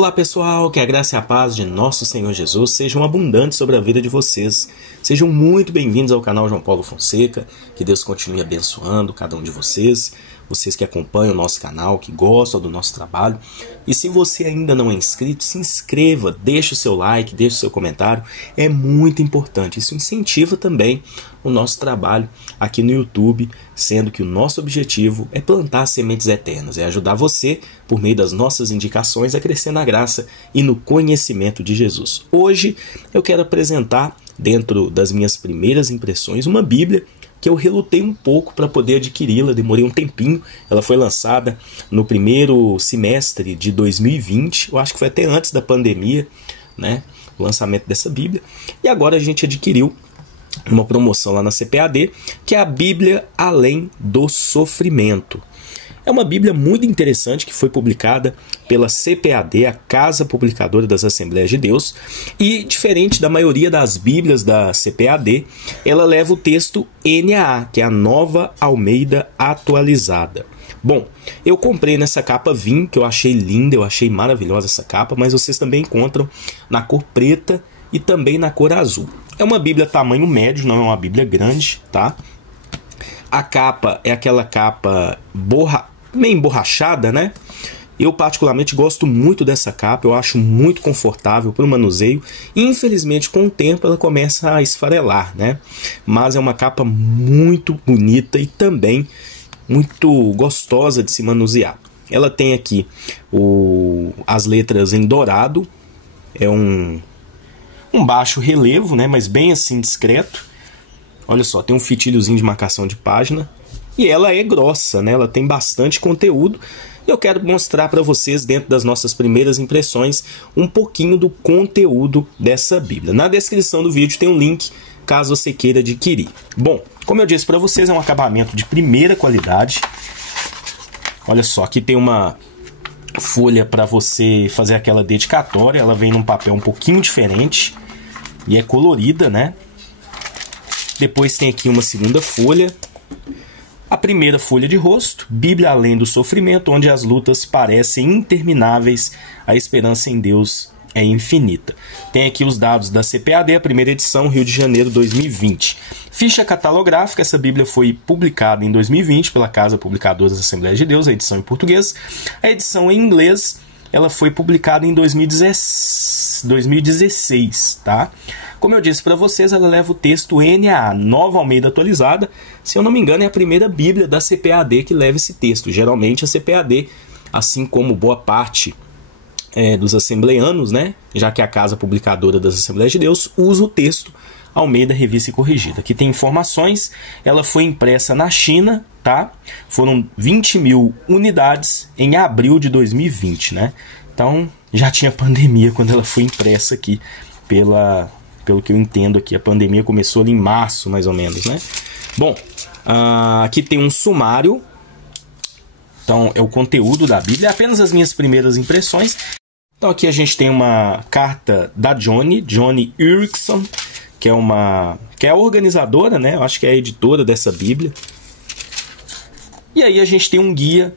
Olá pessoal, que a graça e a paz de nosso Senhor Jesus sejam abundantes sobre a vida de vocês. Sejam muito bem-vindos ao canal João Paulo Fonseca, que Deus continue abençoando cada um de vocês, vocês que acompanham o nosso canal, que gostam do nosso trabalho. E se você ainda não é inscrito, se inscreva, deixe o seu like, deixe o seu comentário, é muito importante. Isso incentiva também o nosso trabalho aqui no YouTube, sendo que o nosso objetivo é plantar sementes eternas, é ajudar você, por meio das nossas indicações, a crescer na graça e no conhecimento de Jesus. Hoje eu quero apresentar, dentro das minhas primeiras impressões, uma Bíblia que eu relutei um pouco para poder adquiri-la, demorei um tempinho. Ela foi lançada no primeiro semestre de 2020, eu acho que foi até antes da pandemia, né, o lançamento dessa Bíblia, e agora a gente adquiriu uma promoção lá na CPAD, que é a Bíblia Além do Sofrimento. É uma Bíblia muito interessante que foi publicada pela CPAD, a Casa Publicadora das Assembleias de Deus, e diferente da maioria das Bíblias da CPAD, ela leva o texto NAA, que é a Nova Almeida Atualizada. Bom, eu comprei nessa capa VIM, que eu achei linda, eu achei maravilhosa essa capa, mas vocês também encontram na cor preta e também na cor azul. É uma Bíblia tamanho médio, não é uma Bíblia grande, tá? A capa é aquela capa meio emborrachada, né? Eu particularmente gosto muito dessa capa, eu acho muito confortável para o manuseio. Infelizmente, com o tempo ela começa a esfarelar, né? Mas é uma capa muito bonita e também muito gostosa de se manusear. Ela tem aqui as letras em dourado, é um baixo relevo, né? Mas bem assim discreto. Olha só, tem um fitilhozinho de marcação de página. E ela é grossa, né? Ela tem bastante conteúdo. E eu quero mostrar para vocês, dentro das nossas primeiras impressões, um pouquinho do conteúdo dessa Bíblia. Na descrição do vídeo tem um link, caso você queira adquirir. Bom, como eu disse para vocês, é um acabamento de primeira qualidade. Olha só, aqui tem uma folha para você fazer aquela dedicatória. Ela vem num papel um pouquinho diferente e é colorida, né? Depois tem aqui uma segunda folha. A primeira folha de rosto, Bíblia Além do Sofrimento, onde as lutas parecem intermináveis, a esperança em Deus é infinita. Tem aqui os dados da CPAD, a primeira edição, Rio de Janeiro 2020. Ficha catalográfica, essa Bíblia foi publicada em 2020 pela Casa Publicadora das Assembleias de Deus, a edição em português. A edição em inglês, ela foi publicada em 2016, tá? Como eu disse para vocês, ela leva o texto NAA, Nova Almeida Atualizada. Se eu não me engano, é a primeira Bíblia da CPAD que leva esse texto. Geralmente a CPAD, assim como boa parte dos assembleanos, né, já que é a Casa Publicadora das Assembleias de Deus, usa o texto Almeida Revista e Corrigida. Aqui tem informações, ela foi impressa na China, tá? Foram 20.000 unidades em abril de 2020, né? Então, já tinha pandemia quando ela foi impressa aqui, pelo que eu entendo aqui. A pandemia começou ali em março, mais ou menos, né? Bom, aqui tem um sumário. Então, é o conteúdo da Bíblia, é apenas as minhas primeiras impressões. Então, aqui a gente tem uma carta da Joni Earickson, que é a organizadora, né? Eu acho que é a editora dessa Bíblia. E aí a gente tem um guia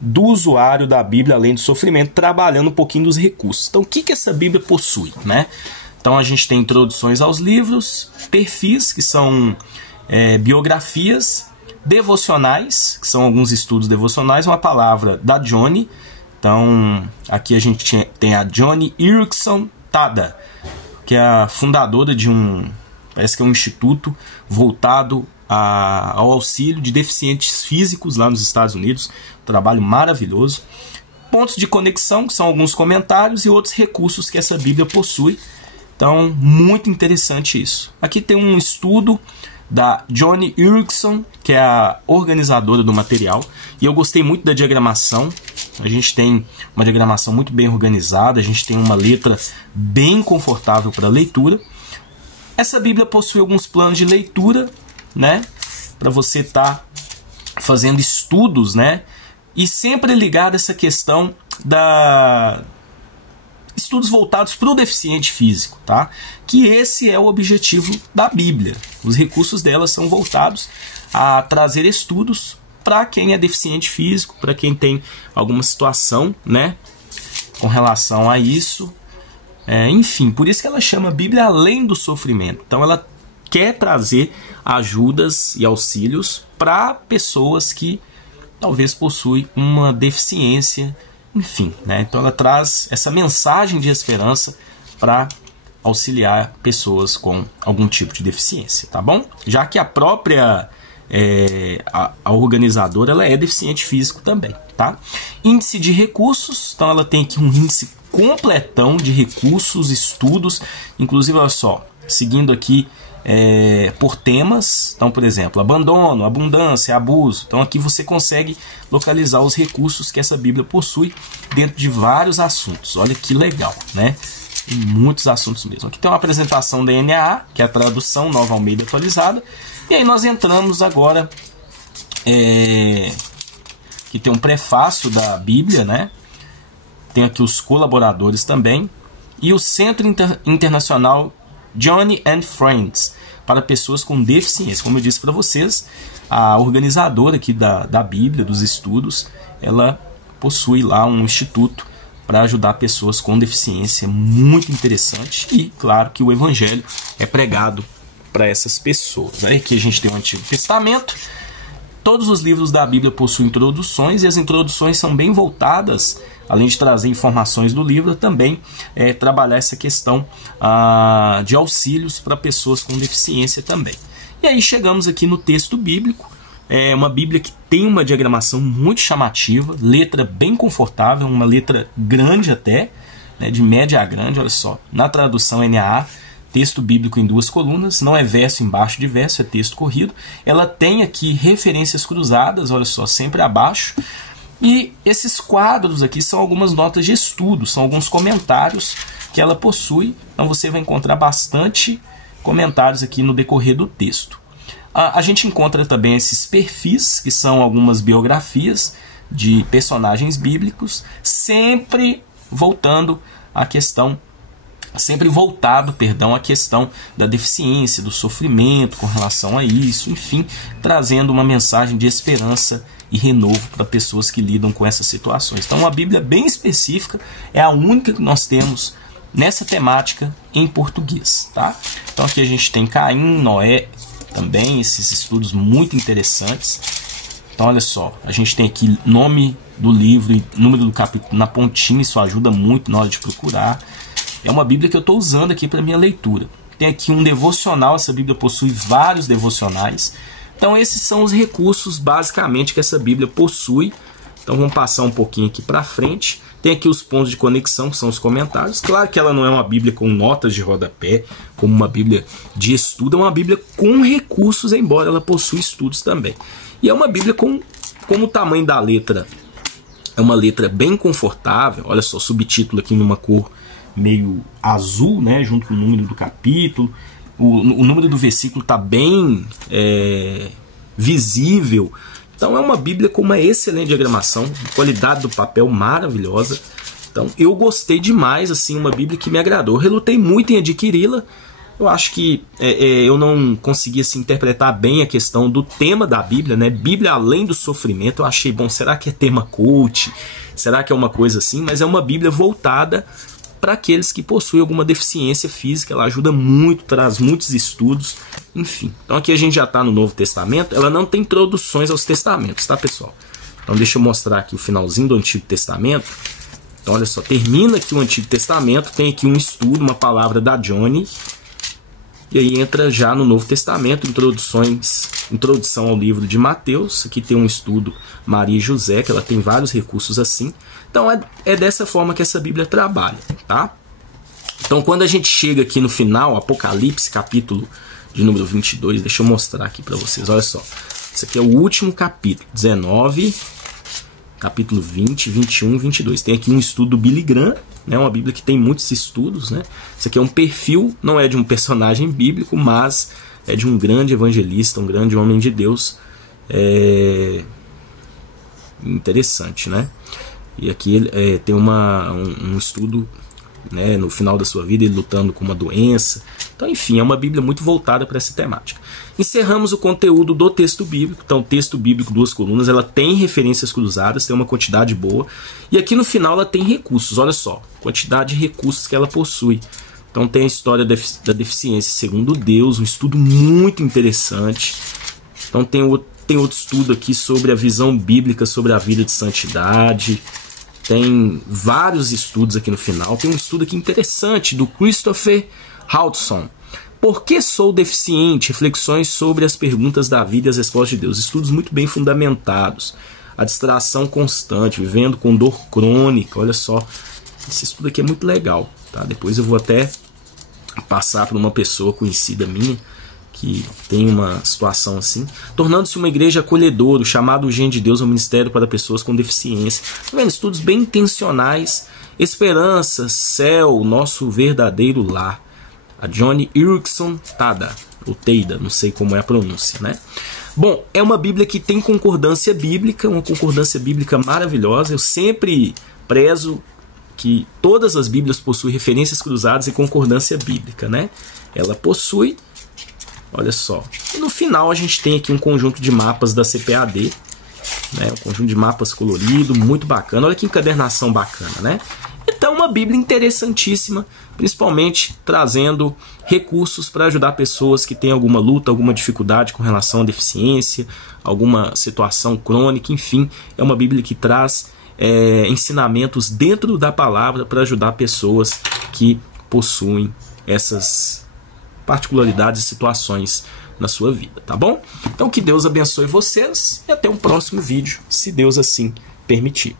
do usuário da Bíblia Além do Sofrimento, trabalhando um pouquinho dos recursos. Então, o que essa Bíblia possui, né? Então, a gente tem introduções aos livros, perfis, que são biografias, devocionais, que são alguns estudos devocionais, uma palavra da Joni. Então, aqui a gente tem a Joni Earickson Tada, que é a fundadora de parece que é um instituto voltado ao auxílio de deficientes físicos lá nos Estados Unidos. Um trabalho maravilhoso. Pontos de conexão, que são alguns comentários e outros recursos que essa Bíblia possui. Então, muito interessante isso. Aqui tem um estudo da Joni Earickson, que é a organizadora do material. E eu gostei muito da diagramação. A gente tem uma diagramação muito bem organizada. A gente tem uma letra bem confortável para leitura. Essa Bíblia possui alguns planos de leitura, né? Para você estar fazendo estudos, né? E sempre ligado a essa questão estudos voltados para o deficiente físico, tá? Que esse é o objetivo da Bíblia. Os recursos dela são voltados a trazer estudos para quem é deficiente físico, para quem tem alguma situação, né, com relação a isso. Enfim, por isso que ela chama Bíblia além do sofrimento. Então ela quer trazer ajudas e auxílios para pessoas que talvez possuem uma deficiência, enfim, né? Então ela traz essa mensagem de esperança para auxiliar pessoas com algum tipo de deficiência, tá bom? Já que a própria a organizadora, ela é deficiente físico também, tá? Índice de recursos, então ela tem aqui um índice completão de recursos, estudos, inclusive, olha só, seguindo aqui por temas. Então, por exemplo, abandono, abundância, abuso. Então aqui você consegue localizar os recursos que essa Bíblia possui dentro de vários assuntos. Olha que legal, né? Tem muitos assuntos mesmo. Aqui tem uma apresentação da NAA, que é a tradução Nova Almeida atualizada. E aí nós entramos agora, que tem um prefácio da Bíblia, né? Tem aqui os colaboradores também. E o Centro Internacional Johnny and Friends, para pessoas com deficiência. Como eu disse para vocês, a organizadora aqui da Bíblia, dos estudos, ela possui lá um instituto para ajudar pessoas com deficiência, muito interessante. E claro que o Evangelho é pregado para essas pessoas. Aí aqui a gente tem o Antigo Testamento. Todos os livros da Bíblia possuem introduções, e as introduções são bem voltadas, além de trazer informações do livro, também trabalhar essa questão de auxílios para pessoas com deficiência também. E aí chegamos aqui no texto bíblico, uma Bíblia que tem uma diagramação muito chamativa, letra bem confortável, uma letra grande até, né, de média a grande, olha só, na tradução NAA, texto bíblico em 2 colunas, não é verso embaixo de verso, é texto corrido. Ela tem aqui referências cruzadas, olha só, sempre abaixo. E esses quadros aqui são algumas notas de estudo, são alguns comentários que ela possui. Então você vai encontrar bastante comentários aqui no decorrer do texto. A gente encontra também esses perfis, que são algumas biografias de personagens bíblicos, sempre voltado à questão da deficiência, do sofrimento com relação a isso, enfim, trazendo uma mensagem de esperança e renovo para pessoas que lidam com essas situações. Então, uma Bíblia bem específica, é a única que nós temos nessa temática em português, tá? Então, aqui a gente tem Caim, Noé, também esses estudos muito interessantes. Então, olha só, a gente tem aqui nome do livro e número do capítulo na pontinha, isso ajuda muito na hora de procurar. É uma Bíblia que eu estou usando aqui para minha leitura. Tem aqui um devocional, essa Bíblia possui vários devocionais. Então esses são os recursos basicamente que essa Bíblia possui. Então vamos passar um pouquinho aqui para frente. Tem aqui os pontos de conexão, que são os comentários. Claro que ela não é uma Bíblia com notas de rodapé, como uma Bíblia de estudo. É uma Bíblia com recursos, embora ela possua estudos também. E é uma Bíblia como o tamanho da letra é uma letra bem confortável. Olha só, subtítulo aqui numa cor meio azul, né, junto com o número do capítulo. O número do versículo está bem visível. Então é uma Bíblia com uma excelente diagramação, qualidade do papel maravilhosa. Então eu gostei demais, assim, uma Bíblia que me agradou. Eu relutei muito em adquiri-la. Eu acho que eu não consegui assim, interpretar bem a questão do tema da Bíblia, né? Bíblia além do sofrimento. Eu achei, bom, será que é tema coach? Será que é uma coisa assim? Mas é uma Bíblia voltada para aqueles que possuem alguma deficiência física. Ela ajuda muito, traz muitos estudos, enfim. Então aqui a gente já está no Novo Testamento. Ela não tem introduções aos testamentos, tá, pessoal? Então deixa eu mostrar aqui o finalzinho do Antigo Testamento. Então olha só, termina aqui o Antigo Testamento, tem aqui um estudo, uma palavra da Johnny, e aí entra já no Novo Testamento, introdução ao livro de Mateus. Aqui tem um estudo Maria e José, que ela tem vários recursos assim. Então é dessa forma que essa Bíblia trabalha, tá? Então quando a gente chega aqui no final, Apocalipse, capítulo de número 22, deixa eu mostrar aqui para vocês, olha só. Esse aqui é o último capítulo, 19, capítulo 20, 21, 22. Tem aqui um estudo do Billy Graham, né, uma Bíblia que tem muitos estudos, né? Isso aqui é um perfil, não é de um personagem bíblico, mas é de um grande evangelista, um grande homem de Deus. Interessante, né? E aqui tem um estudo né, no final da sua vida, ele lutando com uma doença. Então, enfim, é uma Bíblia muito voltada para essa temática. Encerramos o conteúdo do texto bíblico. Então, texto bíblico, 2 colunas, ela tem referências cruzadas, tem uma quantidade boa. E aqui no final ela tem recursos, olha só, quantidade de recursos que ela possui. Então tem a história da deficiência segundo Deus, um estudo muito interessante. Então tem outro estudo aqui sobre a visão bíblica sobre a vida de santidade. Tem vários estudos aqui no final. Tem um estudo aqui interessante do Christopher Haldson. Por que sou deficiente? Reflexões sobre as perguntas da vida e as respostas de Deus. Estudos muito bem fundamentados. A distração constante, vivendo com dor crônica. Olha só, esse estudo aqui é muito legal. Tá? Depois eu vou até passar para uma pessoa conhecida minha que tem uma situação assim. Tornando-se uma igreja acolhedora, o chamado urgente de Deus, um ministério para pessoas com deficiência. Tá vendo? Estudos bem intencionais. Esperança, céu, nosso verdadeiro lar. A Joni Eareckson Tada, ou Teida, não sei como é a pronúncia, né? Bom, é uma Bíblia que tem concordância bíblica, uma concordância bíblica maravilhosa. Eu sempre prezo que todas as Bíblias possuem referências cruzadas e concordância bíblica, né? Ela possui, olha só. E no final a gente tem aqui um conjunto de mapas da CPAD, né? Um conjunto de mapas colorido, muito bacana. Olha que encadernação bacana, né? Então, uma Bíblia interessantíssima, principalmente trazendo recursos para ajudar pessoas que têm alguma luta, alguma dificuldade com relação à deficiência, alguma situação crônica, enfim. É uma Bíblia que traz ensinamentos dentro da palavra para ajudar pessoas que possuem essas particularidades e situações na sua vida, tá bom? Então, que Deus abençoe vocês e até um próximo vídeo, se Deus assim permitir.